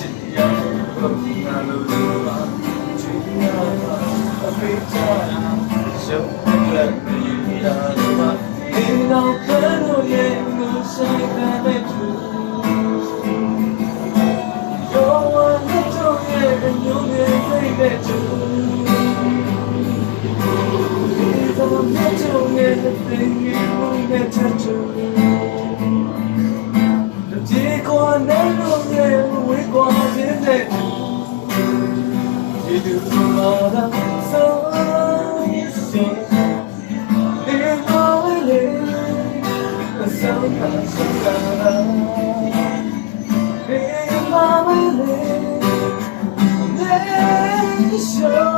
chỉ nhớ 저